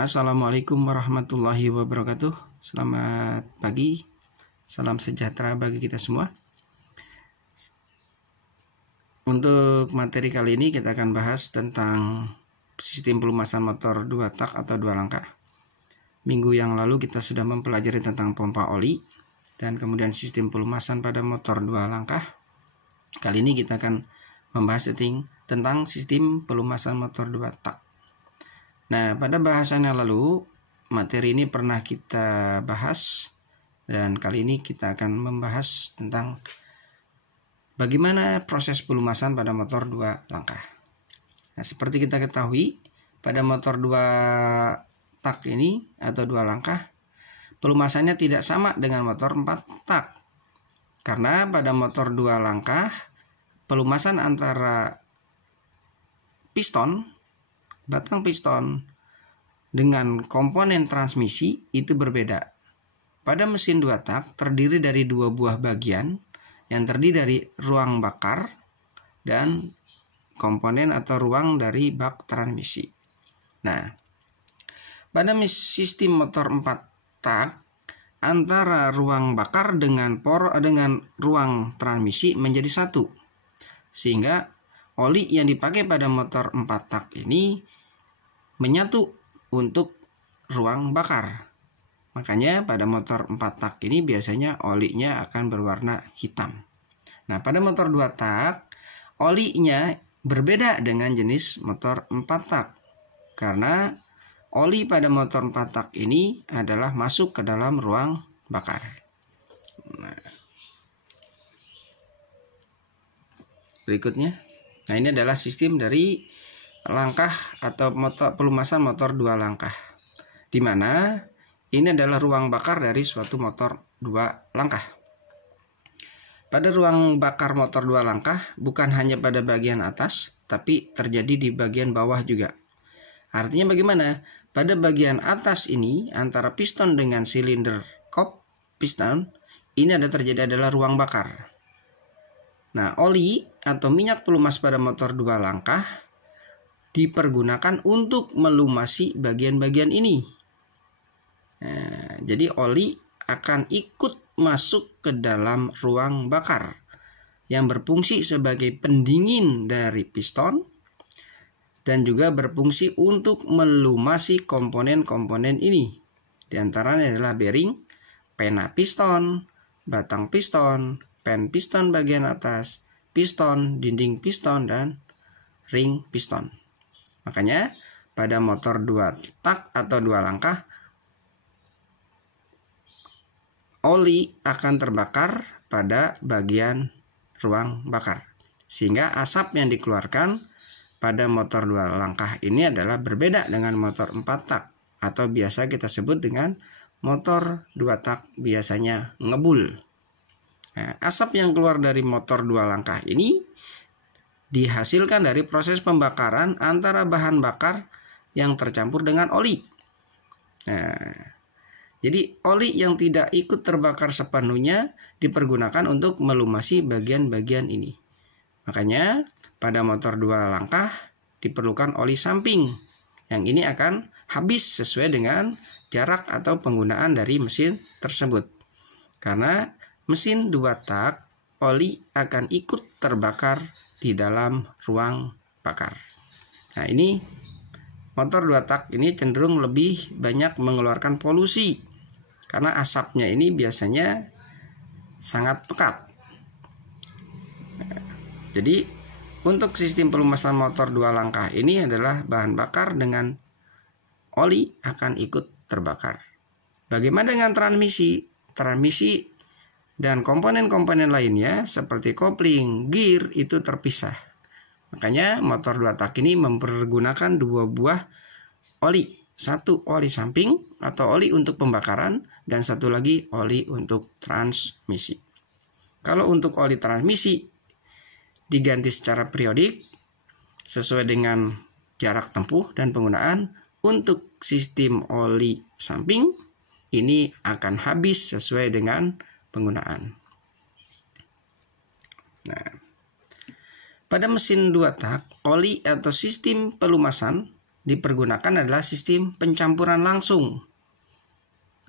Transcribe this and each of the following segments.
Assalamualaikum warahmatullahi wabarakatuh. Selamat pagi, salam sejahtera bagi kita semua. Untuk materi kali ini kita akan bahas tentang sistem pelumasan motor 2 tak atau 2 langkah. Minggu yang lalu kita sudah mempelajari tentang pompa oli dan kemudian sistem pelumasan pada motor 2 langkah. Kali ini kita akan membahas tentang sistem pelumasan motor 2 tak. Nah, pada bahasan yang lalu, materi ini pernah kita bahas, dan kali ini kita akan membahas tentang bagaimana proses pelumasan pada motor 2 langkah. Nah, seperti kita ketahui, pada motor 2 tak ini atau 2 langkah, pelumasannya tidak sama dengan motor 4 tak. Karena pada motor 2 langkah, pelumasan antara piston, batang piston dengan komponen transmisi itu berbeda. Pada mesin 2 tak terdiri dari 2 buah bagian yang terdiri dari ruang bakar dan komponen atau ruang dari bak transmisi. Nah, pada sistem motor 4 tak antara ruang bakar dengan ruang transmisi menjadi satu. Sehingga oli yang dipakai pada motor 4 tak ini menyatu untuk ruang bakar. Makanya pada motor 4 tak ini biasanya olinya akan berwarna hitam. Nah, pada motor 2 tak olinya berbeda dengan jenis motor 4 tak. Karena oli pada motor 4 tak ini adalah masuk ke dalam ruang bakar. Nah, berikutnya. Nah, ini adalah sistem dari langkah atau pelumasan motor 2 langkah, di mana ini adalah ruang bakar dari suatu motor 2 langkah. Pada ruang bakar motor 2 langkah bukan hanya pada bagian atas, tapi terjadi di bagian bawah juga. Artinya bagaimana? Pada bagian atas ini antara piston dengan silinder kop piston ini adalah ruang bakar. Nah, oli atau minyak pelumas pada motor 2 langkah dipergunakan untuk melumasi bagian-bagian ini. Nah, jadi oli akan ikut masuk ke dalam ruang bakar yang berfungsi sebagai pendingin dari piston dan juga berfungsi untuk melumasi komponen-komponen ini. Di antaranya adalah bearing, pena piston, batang piston, pen piston bagian atas, piston, dinding piston, dan ring piston. Makanya pada motor 2 tak atau 2 langkah oli akan terbakar pada bagian ruang bakar. Sehingga asap yang dikeluarkan pada motor 2 langkah ini adalah berbeda dengan motor 4 tak atau biasa kita sebut dengan motor 2 tak biasanya ngebul. Nah, asap yang keluar dari motor 2 langkah ini dihasilkan dari proses pembakaran antara bahan bakar yang tercampur dengan oli. Nah, jadi oli yang tidak ikut terbakar sepenuhnya dipergunakan untuk melumasi bagian-bagian ini. Makanya pada motor 2 langkah diperlukan oli samping. Yang ini akan habis sesuai dengan jarak atau penggunaan dari mesin tersebut. Karena mesin 2 tak oli akan ikut terbakar di dalam ruang bakar. Nah, ini motor 2 tak ini cenderung lebih banyak mengeluarkan polusi karena asapnya ini biasanya sangat pekat. Nah, jadi untuk sistem pelumasan motor 2 langkah ini adalah bahan bakar dengan oli akan ikut terbakar. Bagaimana dengan transmisi? Transmisi dan komponen-komponen lainnya seperti kopling, gear itu terpisah. Makanya motor 2 tak ini mempergunakan 2 buah oli. Satu oli samping atau oli untuk pembakaran dan satu lagi oli untuk transmisi. Kalau untuk oli transmisi diganti secara periodik sesuai dengan jarak tempuh dan penggunaan. Untuk sistem oli samping ini akan habis sesuai dengan penggunaan. Nah, pada mesin 2 tak, oli atau sistem pelumasan dipergunakan adalah sistem pencampuran langsung.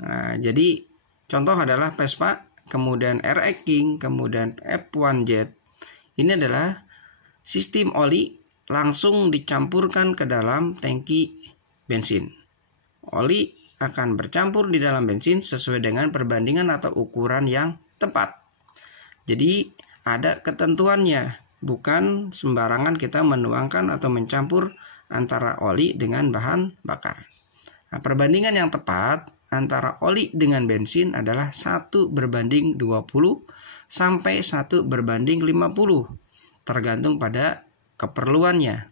Nah, jadi contoh adalah Vespa, kemudian RX King, kemudian F1 Jet. Ini adalah sistem oli langsung dicampurkan ke dalam tangki bensin. Oli akan bercampur di dalam bensin sesuai dengan perbandingan atau ukuran yang tepat. Jadi ada ketentuannya, bukan sembarangan kita menuangkan atau mencampur antara oli dengan bahan bakar. Nah, perbandingan yang tepat antara oli dengan bensin adalah 1:20 sampai 1:50, tergantung pada keperluannya.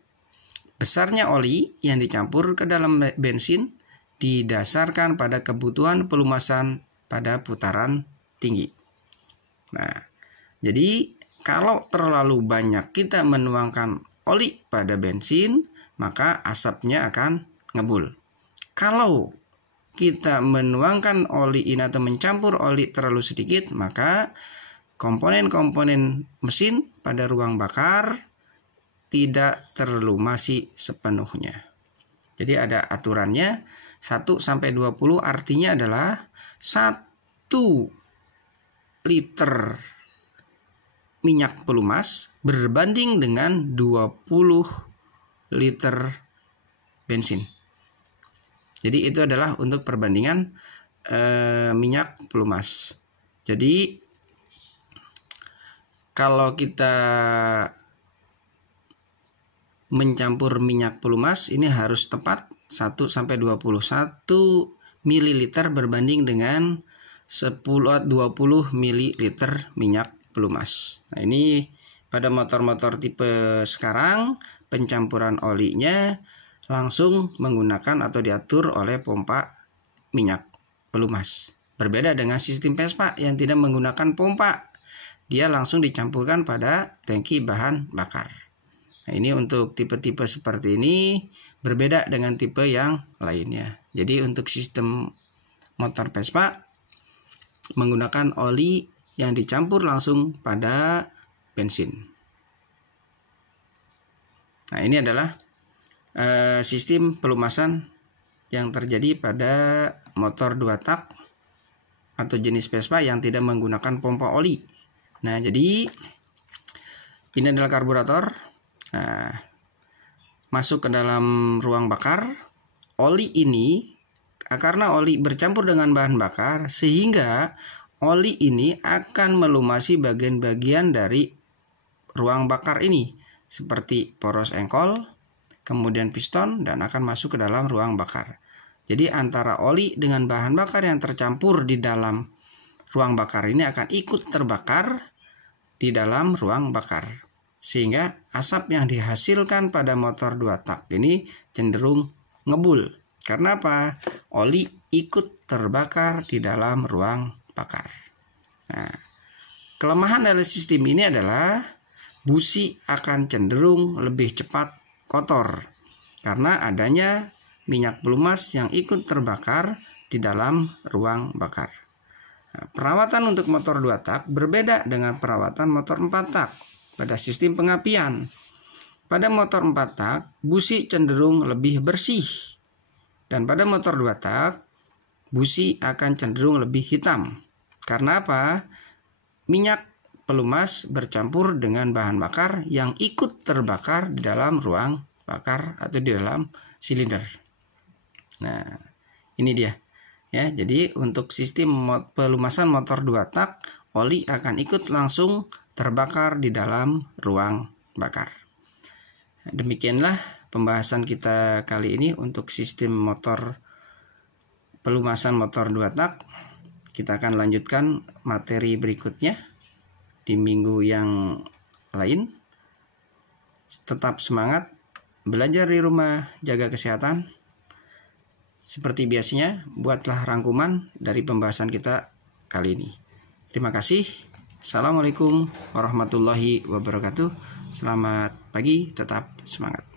Besarnya oli yang dicampur ke dalam bensin didasarkan pada kebutuhan pelumasan pada putaran tinggi. Nah, jadi kalau terlalu banyak kita menuangkan oli pada bensin, maka asapnya akan ngebul. Kalau kita menuangkan oli ini atau mencampur oli terlalu sedikit, maka komponen-komponen mesin pada ruang bakar tidak terlumasi sepenuhnya. Jadi ada aturannya, 1-20 artinya adalah 1 liter minyak pelumas berbanding dengan 20 liter bensin. Jadi itu adalah untuk perbandingan minyak pelumas. Jadi kalau kita mencampur minyak pelumas ini harus tepat 1-20. 1 ml berbanding dengan 20 ml minyak pelumas. Nah, ini pada motor-motor tipe sekarang pencampuran olinya langsung menggunakan atau diatur oleh pompa minyak pelumas. Berbeda dengan sistem Vespa yang tidak menggunakan pompa. Dia langsung dicampurkan pada tangki bahan bakar. Nah, ini untuk tipe-tipe seperti ini berbeda dengan tipe yang lainnya. Jadi untuk sistem motor Vespa menggunakan oli yang dicampur langsung pada bensin. Nah, ini adalah sistem pelumasan yang terjadi pada motor 2 tak atau jenis Vespa yang tidak menggunakan pompa oli. Nah, jadi ini adalah karburator. Nah, masuk ke dalam ruang bakar. Oli ini karena oli bercampur dengan bahan bakar sehingga oli ini akan melumasi bagian-bagian dari ruang bakar ini seperti poros engkol, kemudian piston, dan akan masuk ke dalam ruang bakar. Jadi antara oli dengan bahan bakar yang tercampur di dalam ruang bakar ini akan ikut terbakar di dalam ruang bakar. Sehingga asap yang dihasilkan pada motor 2 tak ini cenderung ngebul. Karena apa? Oli ikut terbakar di dalam ruang bakar. Nah, kelemahan dari sistem ini adalah busi akan cenderung lebih cepat kotor karena adanya minyak pelumas yang ikut terbakar di dalam ruang bakar. Nah, perawatan untuk motor 2 tak berbeda dengan perawatan motor 4 tak pada sistem pengapian. Pada motor 4 tak, busi cenderung lebih bersih. Dan pada motor 2 tak, busi akan cenderung lebih hitam. Karena apa? Minyak pelumas bercampur dengan bahan bakar yang ikut terbakar di dalam ruang bakar atau di dalam silinder. Nah, ini dia. Ya, jadi untuk sistem pelumasan motor 2 tak, oli akan ikut langsung terbakar di dalam ruang bakar. Demikianlah pembahasan kita kali ini untuk sistem motor pelumasan motor 2 tak. Kita akan lanjutkan materi berikutnya di minggu yang lain. Tetap semangat, belajar di rumah, jaga kesehatan. Seperti biasanya, buatlah rangkuman dari pembahasan kita kali ini. Terima kasih. Assalamualaikum warahmatullahi wabarakatuh. Selamat pagi, tetap semangat.